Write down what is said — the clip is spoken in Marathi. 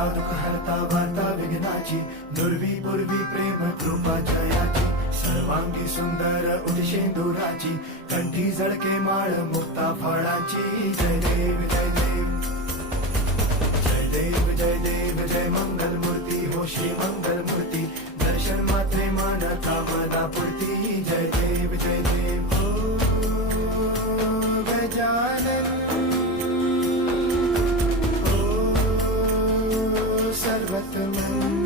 करता दुःख हरता वार्ता विघ्नाची, दुर्वी पूर्वी प्रेम कृपा जयाची, सर्वांगी सुंदर उदिशेंदुराची, कंठी झळके माळ मुक्ता फळाची. जय देव जय देव जय देव जय देव जय मंगल मूर्ती हो श्री मंगल मूर्ती, दर्शन मात्रे मन कामना पूर्ती. जय देव हो गजानन सर्वत्र